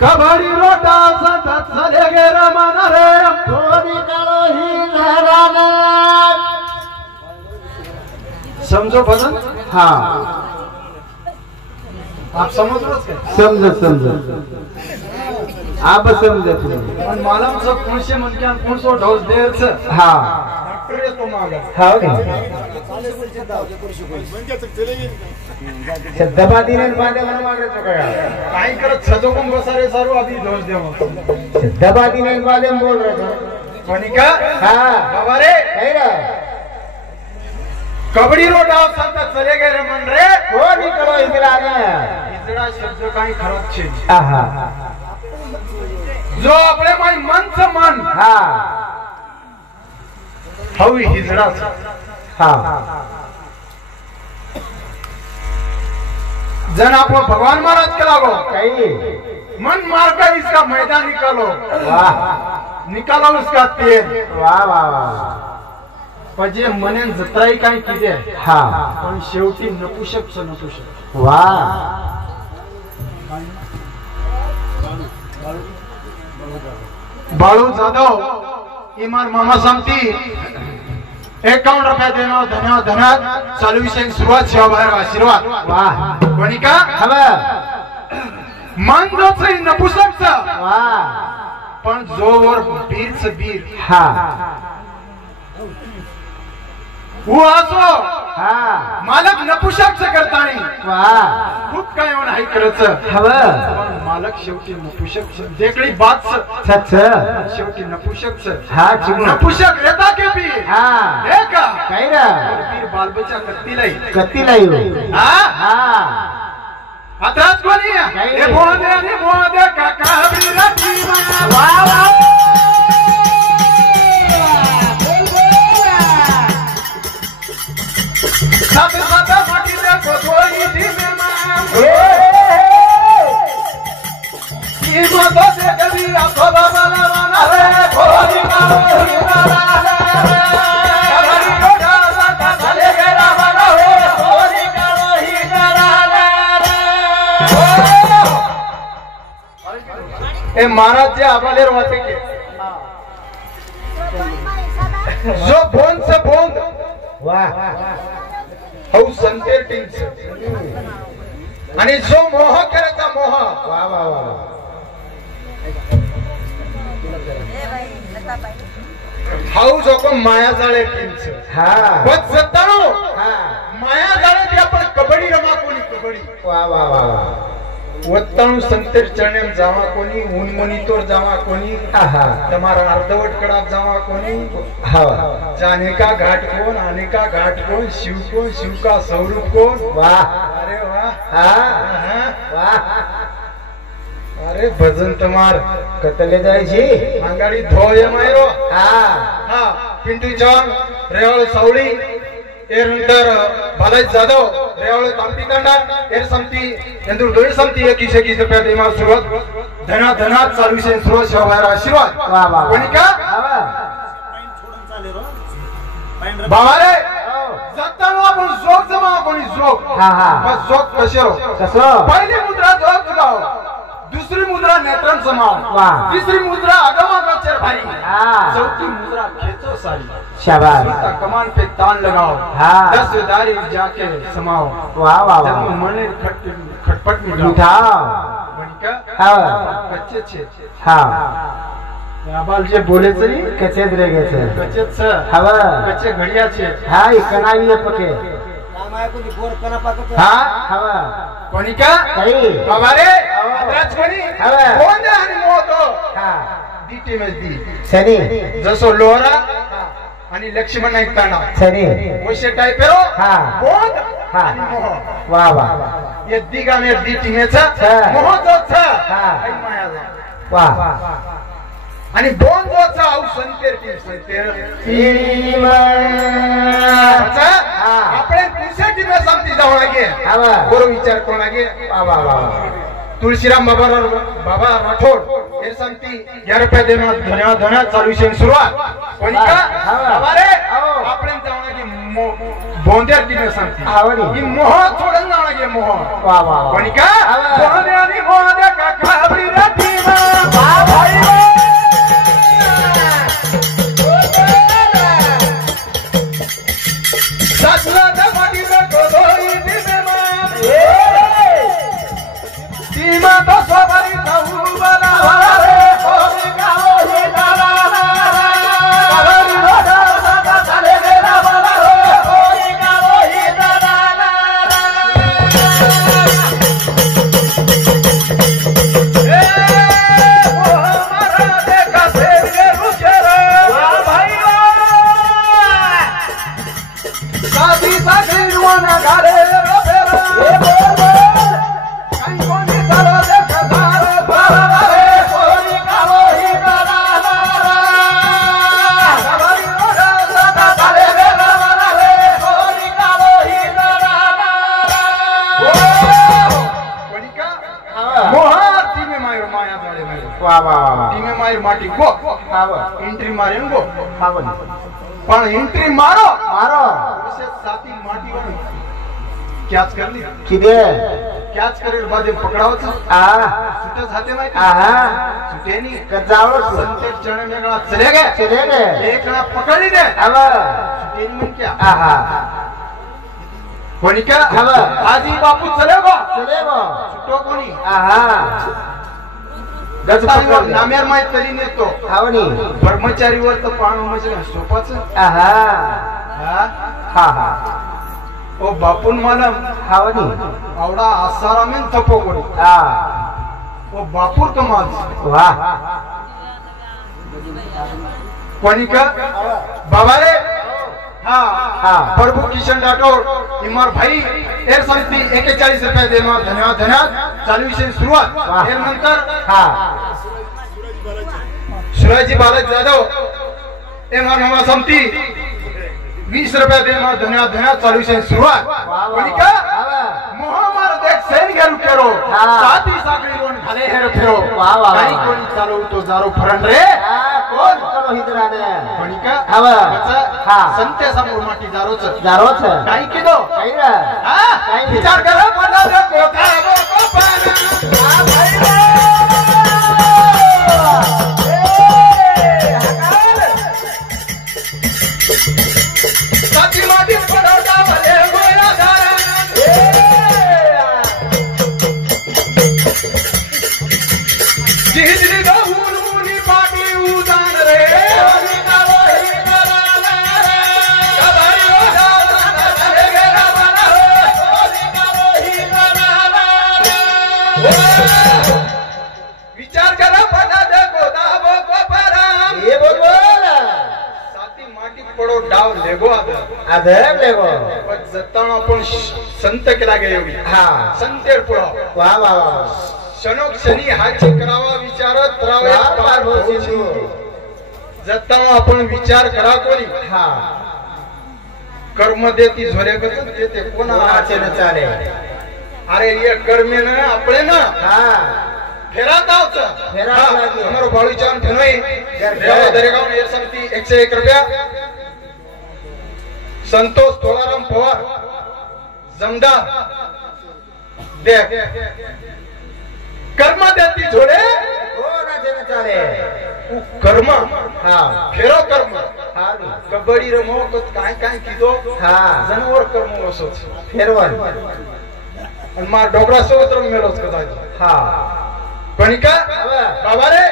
कबड्डी रोटा सतत चले गे रमन रे थोड़ी करो ही जराना समझो भजन हाँ आप समझ रहे हो समझ आप समझे पण मला सब कोणशे मनक्यान कोणसो ढोस देरच हाँ तो मागा हाँ दबा दिने बादे मन मागे तो क्या काय करत सजो कोण बसारे सारो अभी दोष देव दबा दिने बादे में बोल रहे थे कोनिका हाँ बाबा रे कैरा कबड्डी रो डाव सतत चले गए रमन रे हो निकलो इधर आ गया इजड़ा शब्द काही खराब छे आहा जो अपने माय मन से मन हाँ हवी हिजड़ा हाँ जन आप भगवान महाराज के लागो कहीं मन मार कर इसका मैदान निकालो वाह निकालो उसका तेल वाह वाह वाह पजे मनेन जत्राई काही किदे हाँ पण शेवटी नपुषक वाह बाळू जाधव इमार मामा सांगती 51 रुपया देणं धन्यवाद चालू विषय सुरुवात सेवा बाहेर आशीर्वाद वाह कोणिका खबर मन जोच नपुसकच वाह पण जोवर बीरच बीर हाँ वो असो हाँ मालक नपुसकच करतानी वाह खूप काय होण हाय करच खबर मालक शेवटी नपुसकच देखडी बात सच शेवटी नपुसकच हाँ चुप नपुसक रहता के भी हाँ देखा कैरा बीर बाल बच्चा कत्ती लाई हो हाँ हाँ अतराज कोणी हे बोधे काका बीराची वाह वाह साथ साथ माटी देखो थोड़ी सी मेहमान ये मतो से कभी आपको बाबा लाना रे थोड़ी माटी लाना रे कभी रोड़ा साथ चले गया बना हो थोड़ी करो ही लाना रे ए महाराज जे आबालेर वाटे के जो बोन से बोन वाह हौ संतेर टीम्स आणि जो मोह करायचा मोह वाह वाह वाह हाऊ जो को माया जाळे टीम्स हाँ बस जतानो हाँ माया जाळे ते आपण कबड्डी रमा कोणी कबड्डी वाह वाह वाह वाह वत्ताणु संतेर चरणेम जावा कोणी उनमनी तोर जावा कोणी आहा तुम्हारा अर्धवट कडाप जावा कोणी हाँ जाने का घाट कौन आने का घाट कौन शिव का स्वरूप कौन वाह अरे वाह हाँ वाह अरे भजन तुम्हार कतले जाय छी अंगाडी धोय मायरो हाँ हा पिंटू जॉन रेवळ सावळी एरंतर बालाजी जाधव रेवळ तांपिकांडा एर समती एंदुर दोय समती 21 रुपया देमा सुरुवात धना चालू विषय सुरुवात सेवा बाहेर आशीर्वाद वाह वाह कोणी का बाबा रे जत्तानो आपण जोक जमा कोणी जोक हाँ हाँ बस जोक कशेरो कसो पहिली मुद्रा जोक लगाओ दूसरी मुद्रा नेत्रन समाओ वाह तीसरी मुद्रा अगमा गचर भाई हाँ चौथी मुद्रा खेचो सारी शाबाश कमान पे तान लगाओ हाँ 10 दारी जाके समाओ वाह वाह जब वाह मने खटपट मीठा बनिका हाँ कच्चे छे हाँ आबाल जे बोले चली कच्चे दरे गए थे कच्चे छ हवा कच्चे घड़िया छे हाँ ये कनाई है पके हाँ हवा कोनिका कहीं हमारे राज कोणी हवा कोण आणि मोतो हाँ डीटी में दी सनी जसो लोरा आणि लक्ष्मण नाईक ताना सनी वैसे टाइप पेरो हाँ कोण हाँ आणि मोह वाह वाह ये दिगा में डीटी में छ हाँ। मोह जो छ हाँ। आई माया जा वाह आणि दोन जो छ औ संतेर टीम संतेर अच्छा हाँ। आपण पुसे टीम में समती जाऊ लागे हवा बरो विचार कोण लागे वाह वाह वाह तुळशीराम बाबा राठोड हे सांगती 11 रुपये देना धन्यवाद धन्यवाद चालू विषय सुरुवात कोणी का बाबा रे आपण जावना की बोंद्यार की सांगती ही मोह सोडून जावना की मोह वा वा कोणी का बोंद्यानी बोंद्या का खाबरी राती वा भाई सासला दमाडी को दोरी दिमे सीमा तो सवारी कहू बना रे कोई गाओ ही दादा कबरी रोदा दादा चले मेरा बना रे कोई गाओ ही दादा ए वो हमारा देखा से रे रुके रे वाह भाई वाह शादी साथी रुवाना घरे रे फेरा ए बोल कोनी चलो देखा धारे बाबा रे कोई गाओ ही दादा कबरी रोदा दादा चले मेरा बना रे कोई गाओ ही दादा कोनी का मोहाती में मायो माया जाले मायो वा वा वा ती में मायो माटी गो एंट्री मारे गो पण एंट्री मारो उसे साथी माटी वाली क्याच करली किदे क्याच करेल बादे पकडावचं सुटे जाते माहिती सुटे नहीं कजावळ संते चणे मेगळा चले गए एक ना पकड़ी दे अब सुटे नहीं क्या कोणी का अब आजी बापू चले गो सुटो कोणी गजबाईवर नाम्यार माहित तरी नेतो हावनी ब्रह्मचारीवर तर पाण म्हणजे सोपाचं ओ बापून मला हावनी आवडा आसारा में थपो कोणी ओ बापूर कमाल वाह कोणी का बाबा रे प्रभु किशन राठोड इमार भाई एर संगती 41 रुपये दे धन्यवाद धन्यवाद चालू विषय सुरुवात एर नंतर सुराजी बालाजी जाधव एमार मामा संगती 20 रुपये दे धन्यवाद धन्यवाद चालू विषय सुरुवात कोणी का मोहम्मद देख सैन गेरू केरो साथी साखळी रोन खाले हेर फेरो काही कोणी चालू तो जारो फरन रे कोण चलो हिदराने कोणी का संते समोर माटी जारोच काही किदो काही रे विचार करा पडला रे कोठा को पाना भाई साथी माटी पडवता भले गोया धारा जिहली गहुनी पाटी उदान रे कोणी गाओ ही दादा कबरी रोदा दादा चले गेला बना रे कोणी गाओ ही दादा विचार करा पडा दे गोदाबो को पराम ये बोल साथी माटी पडो डाव लेगो आधर लेगो पण जताना आपण संत केला गे एवढी संतेर पुढा वाह वाह वाह शनोक शनी हाची करावा विचारत रावे पार होसिंदू जताना आपण विचार करा कोणी कर्म देती झोरे गत ते कोणा आचे न चाले अरे ये कर्मे न आपले ना फेरातावच हमारो बाळू चान ठनोई रेवा दरेगाव ने संगती 101 रुपया संतोष तोलाराम पवार जमदा देख कर्म देती झोडे चाले कर्म फेरो कर्म कबड्डी रमो काय काय किदो जनावर कर्म असोच फेरवन आणि मार डोगरा सोबत रमेलोच कदाच कोणी का बाबा रे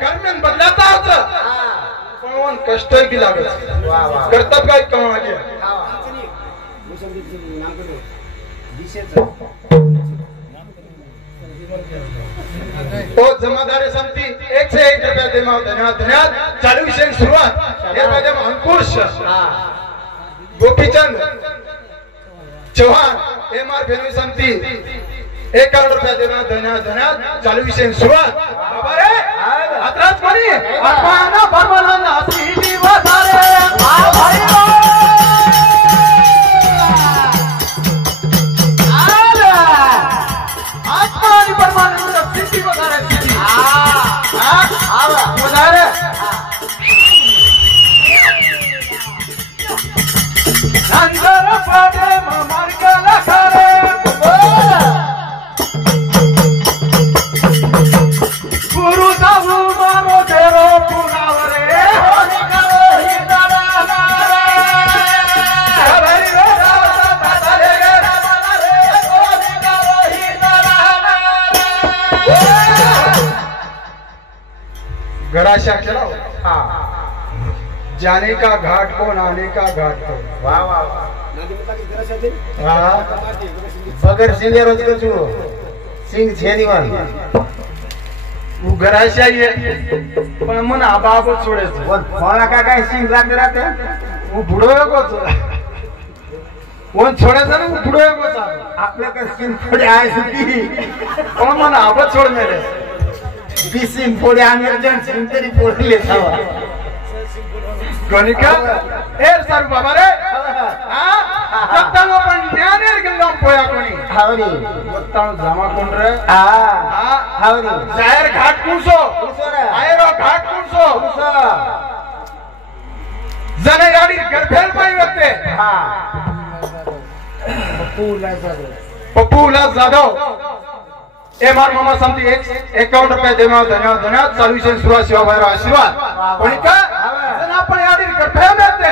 कर्म बदलाता होत पण कष्ट की लागत कर्तव्य काय कमा गे ओ जमादारी संगती 101 रुपया दे धन्यवाद धन्यवाद चालू विषय सुरुवात हे माझे अंकुश गोपीचंद चौहान एमआर भेनवी संगती 51 रुपया दे धन्यवाद धन्यवाद चालू विषय सुरुवात बाबा रे अत्रात कोणी आत्माना परमानंद हसी दिवसारे भाई आत्मा आणि परमानंद सिद्धी वगैरे सिद्धी आवा वगैरे अंदर पाडे मार्गाला खारे गुरु जाऊ मारो देरो पुनावरे गड़ाशा खिलाओ जाने का घाट कौन आने का घाट कौन वाह वाह वाह बगर सिंह रोज को छु सिंह छेनीवान वो गड़ाशा ये पण मन आबाबो छोड़े वो फोना का काय सिंह राते राते वो बुढ़ो को वो छोड़े से ना वो बुढ़ो को आपले का सिंह थोड़े आए सुती पण मन आबा छोड़ मेरे बिसिंग पोड़े आंगरजन सिंह तेरी पोड़ लेता हुआ गणिका एर सारू बाबा रे हां सत्तानो पण ज्ञानेर गल्लम पोया कोणी हावरी सत्तानो जामा कोण रे हां हावरी जायर घाट कुसो रे आयरो घाट कुसो जने गाडी गरफेल पाई वते हां पप्पूला जाधव ए मार मामा समती 51 रुपये देवा धन्यवाद धन्यवाद सर्विसेस सुरा शिवा भाई आशीर्वाद कोणी का जना पण याडी गरफेल देते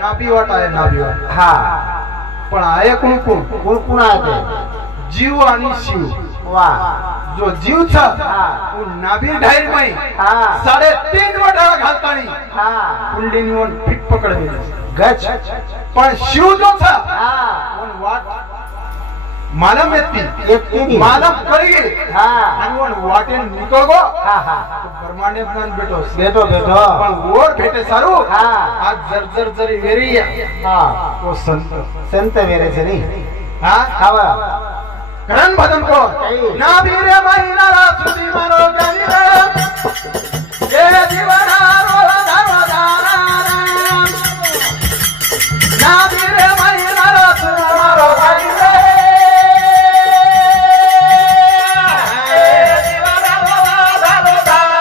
नाबी वाट आहे नाबी वाट हां पण आहे कोण कोण कोण आहे जीव आणि शिव वाह जो जीव था वो नाभी ढाई में 3.5 वटाळा घालतानी कुंडलीनी वन फिट पकड गच पण शिव जो था वन वाट मालम येती मालम करी आणि वन वाटेन निकळ गो ब्रह्मांडे ज्ञान बेटो बेटो बेटो पण वर भेटे सारू आज जर जरी वेरी वो संत वेरे छनी हावा करण भजन को ना भीरे महिना सुधी मारो जानी रे ये जीवना रो धरो दाना ना भीरे महिना सुधी मारो जानी रे ये जीवना रो धरो दाना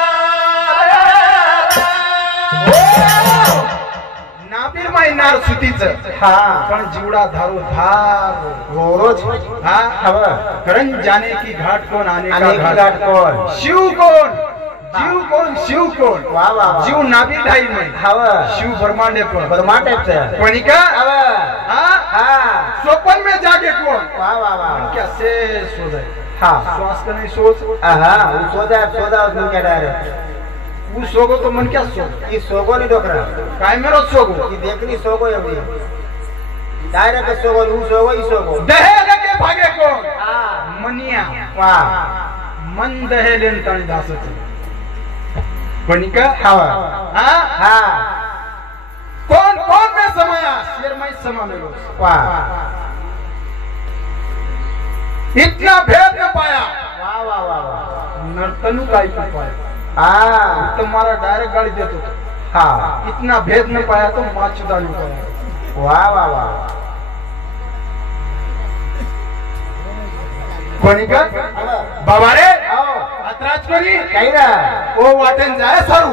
नाबीर महिना सुधीच पण जीवडा धारो धार रोज करण जाने की घाट कौन आने का घाट कौन शिव कौन जीव कौन शिव कौन वाह वाह जीव नाभी ढाई में शिव ब्रह्मांडे कौन ब्रह्मांडे कोणी का स्वप्न में जाके कौन वाह वाह वाह क्या से सोच है श्वास का नहीं सोच सोदा उसमें क्या डायरेक्ट वो सोगो तो मन क्या सोच ये सोगो नहीं डोकरा काय मेरो सोगो ये देखनी सोगो एवढी डायरेक्ट सोगो ऊ सोगो ई सोगो दहे लगे भागे कौन मनिया वाह मन दहे लेन ताणी दासच कोणी का कौन कौन में समाया शेर में समा में वाह इतना भेद न पाया वाह वाह वाह नर्तनु का ही पाया तुम्हारा डायरेक्ट गाड़ी देते तो इतना भेद न पाया तो माँ चुदा नहीं पाया वाह वाह वाह कोणी का बाबा रे अत्राज कोणी काही ना ओ वाटेन जाय सारू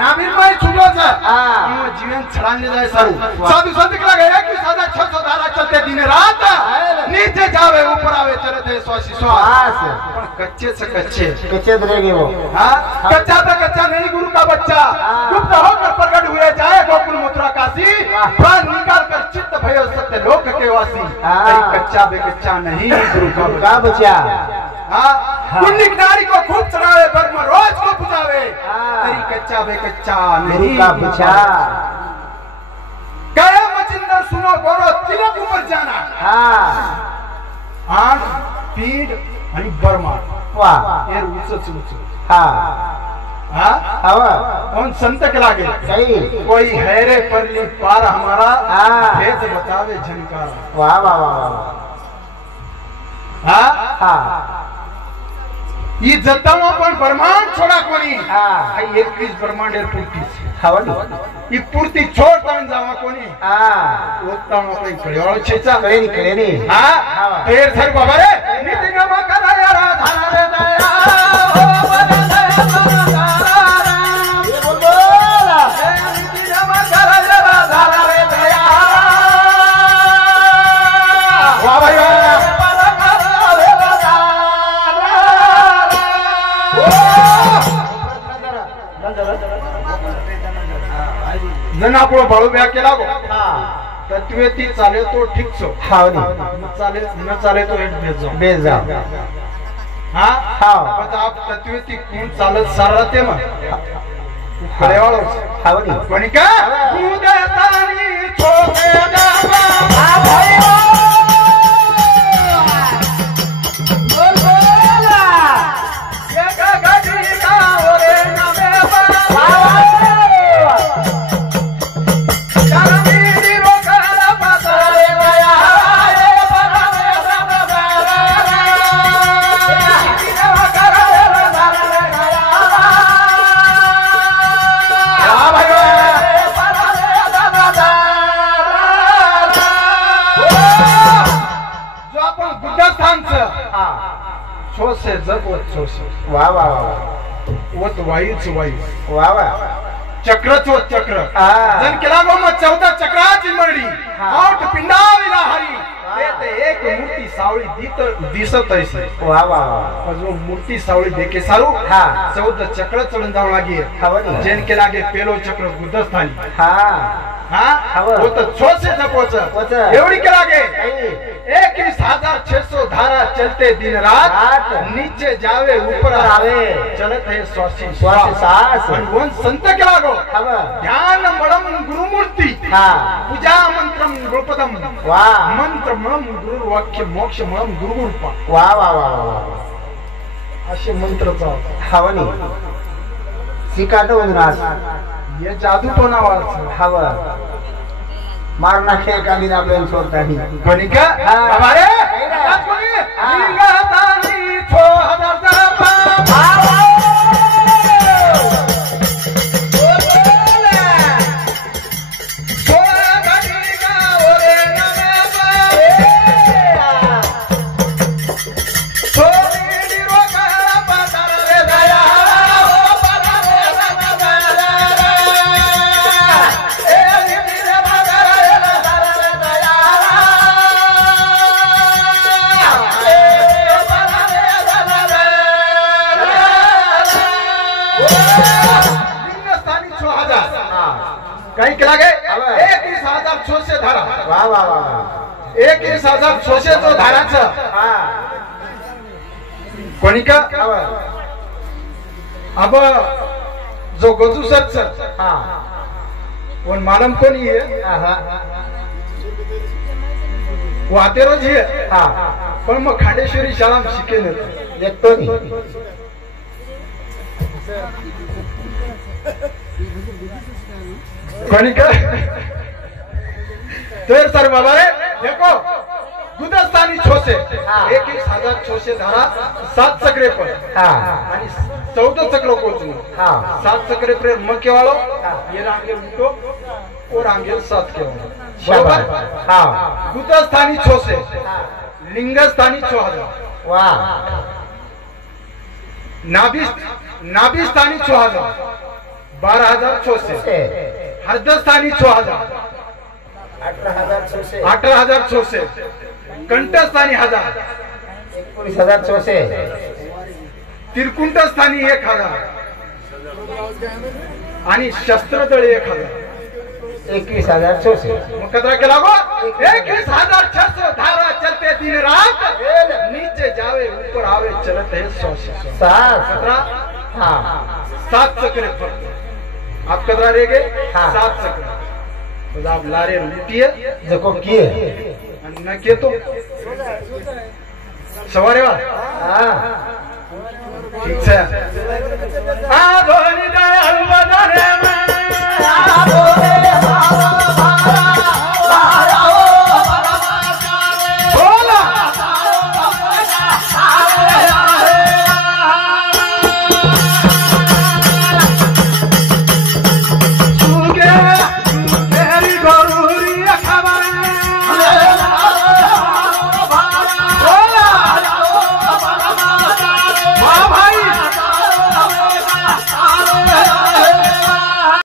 नामीर माई छुटो सा जीवन छड़ाने जाए सारू साधु संत कला गया कि सदा 600 धारा चलते दिन रात नीचे जावे ऊपर आवे चले थे श्वास श्वास कच्चे से कच्चे रहेंगे वो कच्चा तो कच्चा नहीं गुरु का बच्चा गुप्त होकर प्रकट हुए जाए गोकुल मथुरा काशी प्राण निकाल कर चित्त भयो सत्य लोक के वासी कच्चा बेकच्चा नहीं गुरु का बच्चा पुण्य नारी को खूब चढ़ावे ब्रह्म रोज को पुजावे तेरी कच्चा बेकच्चा नहीं का बच्चा गया मचिंदर सुनो गोरो तिलक ऊपर जाना आठ पीठ आणि बर्मा वाह ये उचच उच कौन संत के लागे सही कोई हैरे परली पार हमारा भेद बतावे झनकारा वाह वाह वाह ये जत्तावा पण ब्रह्मांड छोड़ा कोणी 21 ब्रह्मांड पूर्ती ये पूर्ती छोड़ ताण जावा कोणी ओत्तावा काही कळ्याळ छेचा कळे नी फेर सर बाबा रे नीतिनामा कराया जन आपलो बाळू ब्या केला गो हाँ तत्वे ती चाले तो ठीक छो हाँ न चाले तो हेड बेजो बेजा हाँ हाँ पण आप तत्वे ती कोण चालत सारते मग करेवाळो हाँ नी पण का उदतानी छोटे दाबा हाँ भाई बोल बोला एका गडी का ओरे नमे बा कामीरी रोकला पातळे गया रे परमे सबबारा किना करे बजारे गया हा भाई परमे सबबारा जो आपण गुजस्थानचं हाँ छोसे जगवत छोसे वाह वाह वाह वत वायूच वायू वाह वाह चक्रच व चक्र हा. जन केला गो मग 14 चक्राची मरडी हा. आठ पिंडाविला हरी हा. ते एक मूर्ती सावळी दिसत आहे वाह वाह वाह जो मूर्ती सावळी देखे सारू हा. 14 चक्र चढून जाऊ लागे हवं. जेन केला गे पेलो चक्र गुदस्थानी हाँ हा हवं. वो तो छोसे जपोच पोच. एवढी केला गे नहीं 21,600 धारा चलते दिन रात रात. नीचे जावे ऊपर आवे. चलत है स्वासी स्वासी सास. पण वन संत केला गो हवं. ध्यान मळम गुरुमूर्ती हाँ पूजा मंत्रम गुरुपदम वाह मंत्र मळम गुरु वाक्य मोक्ष मळम गुरुरूपा वाह वाह वाह वाह असे मंत्रचा हवनी शिकाटो उन्नास हे जादू तो नावाचं हव मारना खेळ काली आपल्याला सोडता नाही गणिका हा. हमारे हा. लिंगातानी 6000 जपा काही केला गे 21,600 धारा वाह वाह वाह 21,600 जो धाराचं हाँ कोणी का हव अब जो गजूसच हाँ वन मालम कोणी आहे हाँ वो आते रोज आहे हाँ पण मग खांडेश्वरी शाळा शिकेन देखतो नहीं कोणी का तर सर बाबा रे देखो गुदस्थानी छोसे हाँ. 21,600 धारा 7 चक्रे पर हाँ आणि 14 चक्र कोचून हाँ 7 चक्रे पर मग केवाळो हाँ. ये रांगेल उठो और रांगेल 7 केवाळो शाबाश. बरोबर हाँ गुदस्थानी छोसे लिंगस्थानी 6000 वाह नाभिस्थानी 6000 12,600 हृदयस्थानी 6000 18,600 18,600 कंठस्थानी 1000 19,600 तिरकुंटस्थानी 1000 आणि शस्त्रदळी 1000 21,600 मग कदरा केला गो 21,600 धारा चलते दिन रात नीचे जावे ऊपर आवे चलत है 100 सात कदरा हाँ 7 चक्र फक्त आप कदरा रह गए हाँ. 7 चक्र तो आप लारे लूटिए देखो किए न के तो सवारे वा हाँ ठीक है आ धोनी दयाल बदने